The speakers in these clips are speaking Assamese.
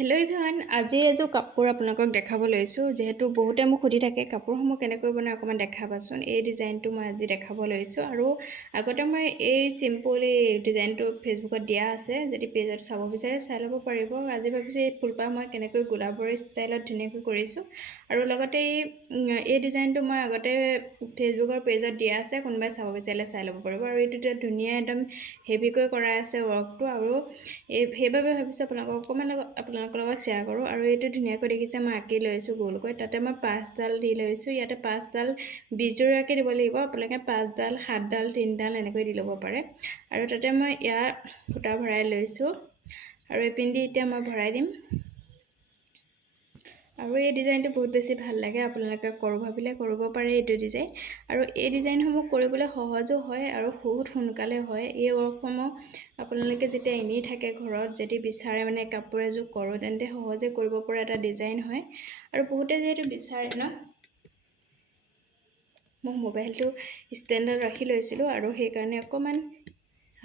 হেল্ল' এভৰিৱান, আজি এযোৰ কাপোৰ আপোনালোকক দেখাব লৈছোঁ। যিহেতু বহুতে মোক সুধি থাকে কাপোৰসমূহ কেনেকৈ বনায় অকণমান দেখাবাচোন। এই ডিজাইনটো মই আজি দেখাব লৈছোঁ আৰু আগতে মই এই চিম্পল এই ডিজাইনটো ফেচবুকত দিয়া আছে। যদি পেজত চাব বিচাৰে চাই ল'ব পাৰিব। আজি ভাবিছোঁ এই ফুলপাহ মই কেনেকৈ গোলাপৰ ষ্টাইলত ধুনীয়াকৈ কৰিছোঁ আৰু লগতে এই ডিজাইনটো মই আগতে ফেচবুকৰ পেজত দিয়া আছে, কোনোবাই চাব বিচাৰিলে চাই ল'ব পাৰিব। আৰু এইটো ধুনীয়া একদম হেভিকৈ কৰা আছে ৱৰ্কটো, আৰু সেইবাবে ভাবিছোঁ আপোনালোকৰ লগত শ্বেয়াৰ কৰোঁ। আৰু এইটো ধুনীয়াকৈ দেখিছে মই আঁকি লৈছোঁ গোলকৈ। তাতে মই 5ডাল দি লৈছোঁ। ইয়াতে 5ডাল 20 দিব লাগিব। আপোনালোকে 5ডাল 7ডাল 3ডাল এনেকৈ দি ল'ব পাৰে। আৰু তাতে মই ইয়াৰ সূতা ভৰাই লৈছোঁ আৰু এইপিনে এতিয়া মই ভৰাই দিম। আৰু এই ডিজাইনটো বহুত বেছি ভাল লাগে। আপোনালোকে কৰোঁ ভাবিলে কৰিব পাৰে এইটো ডিজাইন। আৰু এই ডিজাইনসমূহ কৰিবলৈ সহজো হয় আৰু বহুত সোনকালে হয়। এই ৱৰ্কসমূহ আপোনালোকে যেতিয়া এনেই থাকে ঘৰত, যদি বিচাৰে মানে কাপোৰ এযোৰ কৰোঁ, তেন্তে সহজে কৰিব পৰা এটা ডিজাইন হয়। আৰু বহুতে যিহেতু বিচাৰে ন, মই মোবাইলটো ষ্টেণ্ডত ৰাখি লৈছিলোঁ আৰু সেইকাৰণে অকণমান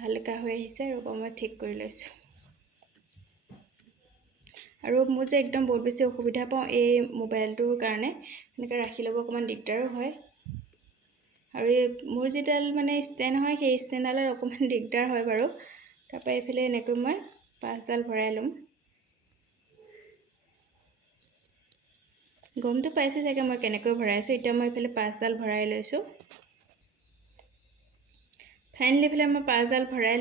হালকা হৈ আহিছে। ৰ'ব মই ঠিক কৰি লৈছোঁ। আৰু মোৰ যে একদম বহুত বেছি অসুবিধা পাওঁ এই মোবাইলটোৰ কাৰণে, এনেকৈ ৰাখি ল'ব অকণমান দিগদাৰো হয়। আৰু মোৰ যিডাল মানে ষ্টেণ্ড হয়, সেই ষ্টেণ্ডডালত অকণমান দিগদাৰ হয় বাৰু। তাৰপৰা এইফালে এনেকৈ মই 5ডাল ভৰাই ল'ম। গমটো পাইছে চাগে মই কেনেকৈ ভৰাইছোঁ। এতিয়া মই এইফালে 5ডাল ভৰাই লৈছোঁ। ফাইনেলি এইফালে মই 5ডাল ভৰাই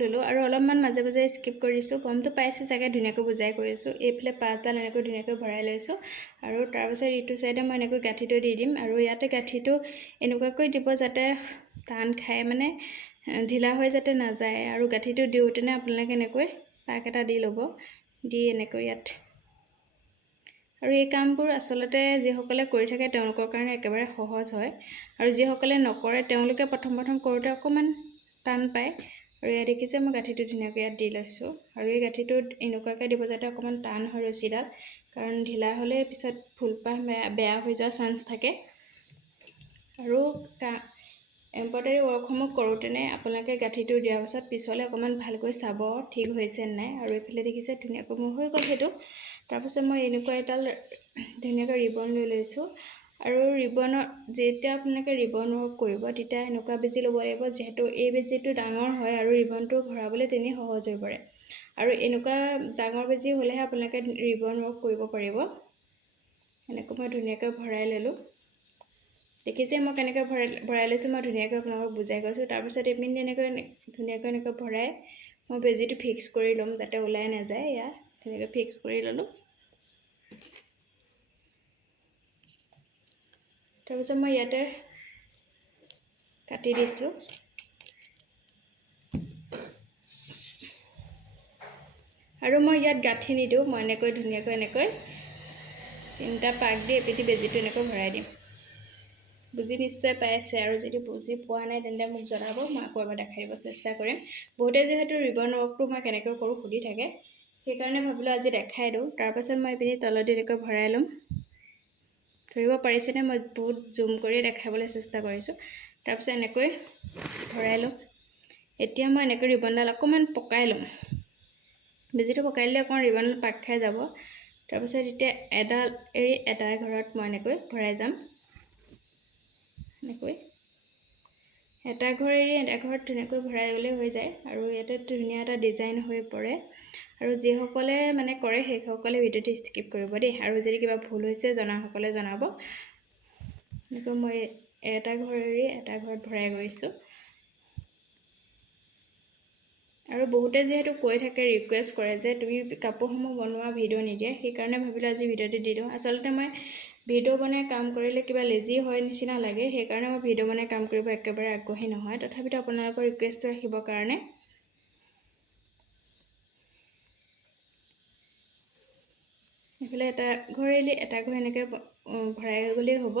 ল'লোঁ আৰু অলপমান মাজে মাজে স্কিপ কৰিছোঁ। গমটো পাইছে চাগে, ধুনীয়াকৈ বুজাই কৰিছোঁ। এইফালে 5ডাল এনেকৈ ধুনীয়াকৈ ভৰাই লৈছোঁ আৰু তাৰপিছত ইটো চাইডে মই এনেকৈ গাঁঠিটো দি দিম। আৰু ইয়াতে গাঁঠিটো এনেকুৱাকৈ দিব যাতে টান খাই, মানে ঢিলা হৈ যাতে নাযায়। আৰু গাঁঠিটো দিওঁতেনে আপোনালোকে এনেকৈ পাক এটা দি ল'ব, দি এনেকৈ ইয়াত। আৰু এই কামবোৰ আচলতে যিসকলে কৰি থাকে তেওঁলোকৰ কাৰণে একেবাৰে সহজ হয়, আৰু যিসকলে নকৰে তেওঁলোকে প্ৰথম কৰোঁতে অকণমান টান পায়। আৰু ইয়াত দেখিছে মই গাঁঠিটো ধুনীয়াকৈ ইয়াত দি লৈছোঁ। আৰু এই গাঁঠিটোত এনেকুৱাকৈ দিব যাতে অকণমান টান হয় ৰছীডাল, কাৰণ ঢিলা হ'লে পিছত ফুলপাহ বেয়া হৈ যোৱাৰ চান্স থাকে। আৰু এম্ব্ৰইডাৰী ৱৰ্কসমূহ কৰোঁতেনে আপোনালোকে গাঁঠিটো দিয়াৰ পাছত পিছলৈ অকণমান ভালকৈ চাব ঠিক হৈছে নাই। আৰু এইফালে দেখিছে ধুনীয়াকৈ মোৰ হৈ গ'ল সেইটো। তাৰপিছত মই এনেকুৱা এডাল ধুনীয়াকৈ ৰিবন লৈ লৈছোঁ। আৰু যেতিয়া আপোনালোকে ৰিবন ৱৰ্ক কৰিব তেতিয়া এনেকুৱা বেজি ল'ব লাগিব, যিহেতু এই বেজিটো ডাঙৰ হয় আৰু ৰিবনটো ভৰাবলৈ তেনেই সহজ হৈ পৰে। আৰু এনেকুৱা ডাঙৰ বেজি হ'লেহে আপোনালোকে ৰিবন ৱৰ্ক কৰিব পাৰিব। এনেকৈ মই ধুনীয়াকৈ ভৰাই ল'লোঁ। দেখিছে মই কেনেকৈ ভৰাই লৈছোঁ, মই ধুনীয়াকৈ আপোনালোকক বুজাই গৈছোঁ। তাৰপিছত এইপিনে ধুনীয়াকৈ এনেকৈ ভৰাই মই বেজিটো ফিক্স কৰি ল'ম যাতে ওলাই নাযায়। ইয়াত ধুনীয়াকৈ ফিক্স কৰি ল'লোঁ। তাৰপিছত মই ইয়াতে কাটি দিছোঁ। আৰু মই ইয়াত গাঁঠি নিদিওঁ, মই এনেকৈ ধুনীয়াকৈ এনেকৈ 3টা পাক দি এপিঠি বেজিটো এনেকৈ ভৰাই দিম। বুজি নিশ্চয় পাইছে, আৰু যদি বুজি পোৱা নাই তেন্তে মোক জনাব, মই আকৌ এবাৰ দেখাই দিব চেষ্টা কৰিম। বহুতে যিহেতু ৰিবন ৱৰ্কটো মই কেনেকৈ কৰোঁ সুধি থাকে, সেইকাৰণে ভাবিলোঁ আজি দেখাই দিওঁ। তাৰপাছত মই এইপিনে তলতে এনেকৈ ভৰাই ল'ম। ধৰিব পাৰিছেনে? মই বহুত জুম কৰি দেখাবলৈ চেষ্টা কৰিছোঁ। তাৰপিছত এনেকৈ ভৰাই ল'ম। এতিয়া মই এনেকৈ ৰিবনডাল অকণমান পকাই ল'ম। বেজিটো পকাই দিলে অকণমান ৰিবনডাল পাক খাই যাব। তাৰপিছত এতিয়া এডাল এৰি এটা ঘৰত মই এনেকৈ ভৰাই যাম। এনেকৈ এটা ঘৰ এৰি এটা ঘৰত ধুনীয়াকৈ ভৰাই গ'লে হৈ যায়। আৰু ইয়াতে ধুনীয়া এটা ডিজাইন হৈ পৰে। আৰু যিসকলে মানে কৰে সেইসকলে ভিডিঅ'টো স্কিপ কৰিব দেই। আৰু যদি কিবা ভুল হৈছে জনাসকলে জনাব। এনেকৈ মই এটা ঘৰ এৰি এটা ঘৰত ভৰাই গৈছোঁ। আৰু বহুতে যিহেতু কৈ থাকে, ৰিকুৱেষ্ট কৰে যে তুমি কাপোৰসমূহ বনোৱা ভিডিঅ' নিদিয়ে, সেইকাৰণে ভাবিলোঁ আজি ভিডিঅ'টো দি দিওঁ। আচলতে মই ভিডিঅ' বনাই কাম কৰিলে কিবা লেজি হয় নিচিনা লাগে, সেইকাৰণে মই ভিডিঅ' বনাই কাম কৰিব একেবাৰে আগ্ৰহী নহয়। তথাপিতো আপোনালোকৰ ৰিকুৱেষ্টটো ৰাখিবৰ কাৰণে এইফালে এটা ঘৰ এৰি এটা ঘৰ এনেকৈ ভৰাই গ'লেই হ'ব।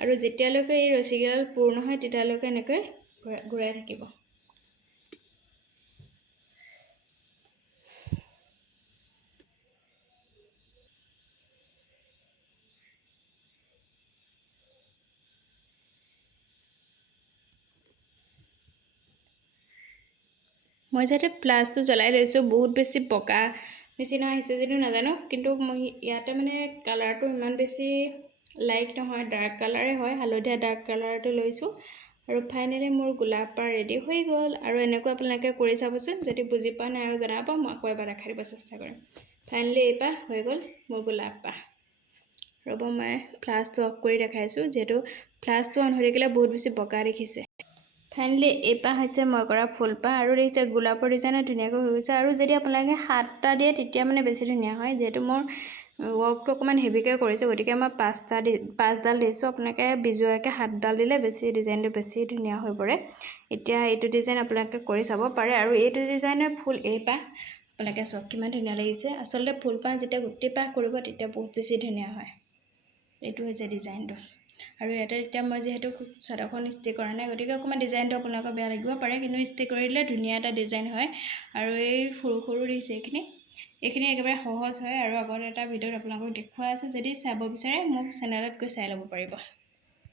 আৰু যেতিয়ালৈকে এই ৰছীকেইডাল পূৰ নহয় তেতিয়ালৈকে এনেকৈ ঘূৰাই থাকিব। মই যাতে প্লাছটো জ্বলাই লৈছোঁ, বহুত বেছি বগা নিচিনা আহিছে যদিও নাজানো, কিন্তু মই ইয়াতে মানে কালাৰটো ইমান বেছি লাইট নহয়, ডাৰ্ক কালাৰে হয়, হালধীয়া ডাৰ্ক কালাৰটো লৈছোঁ। আৰু ফাইনেলি মোৰ গোলাপ পাহ ৰেডি হৈ গ'ল। আৰু এনেকৈ আপোনালোকে কৰি চাবচোন, যদি বুজি পোৱা নাই আৰু জনাব, মই আকৌ এবাৰ দেখাই দিব চেষ্টা কৰিম। ফাইনেলি এই পাহ হৈ গ'ল মোৰ গোলাপ পাহ। ৰ'ব মই ফ্লাছটো অফ কৰি দেখাইছোঁ, যিহেতু ফ্লাছটো অন হৈ থাকিলে বহুত বেছি বগা দেখিছে। ফাইনেলি এই পাহ হৈছে মই কৰা ফুলপাহ, আৰু দেখিছে গোলাপৰ ডিজাইনত ধুনীয়াকৈ হৈ গৈছে। আৰু যদি আপোনালোকে 7টা দিয়ে তেতিয়া মানে বেছি ধুনীয়া হয়, যিহেতু মোৰ ৱৰ্কটো অকণমান হেভিকৈ কৰিছে, গতিকে মই 5ডাল দিছোঁ। আপোনালোকে বিজোৱাকৈ 7ডাল দিলে বেছি ডিজাইনটো বেছি ধুনীয়া হৈ পৰে। এতিয়া এইটো ডিজাইন আপোনালোকে কৰি চাব পাৰে। আৰু এইটো ডিজাইনৰ ফুল এই পাহ আপোনালোকে চাওক কিমান ধুনীয়া লাগিছে। আচলতে ফুলপাহ যেতিয়া গোটেই পাহ কৰিব তেতিয়া বহুত বেছি ধুনীয়া হয়। এইটো হৈছে ডিজাইনটো। আৰু ইয়াতে এতিয়া মই যিহেতু চাদৰখন ষ্টিক কৰা নাই, গতিকে অকণমান ডিজাইনটো আপোনালোকৰ বেয়া লাগিব পাৰে, কিন্তু ষ্টিক কৰি দিলে ধুনীয়া এটা ডিজাইন হয়। আৰু এই সৰু সৰু দিছে এইখিনি একেবাৰে সহজ হয়। আৰু আগত এটা ভিডিঅ'ত আপোনালোকক দেখুওৱা আছে, যদি চাব বিচাৰে মোক চেনেলত গৈ চাই ল'ব পাৰিব।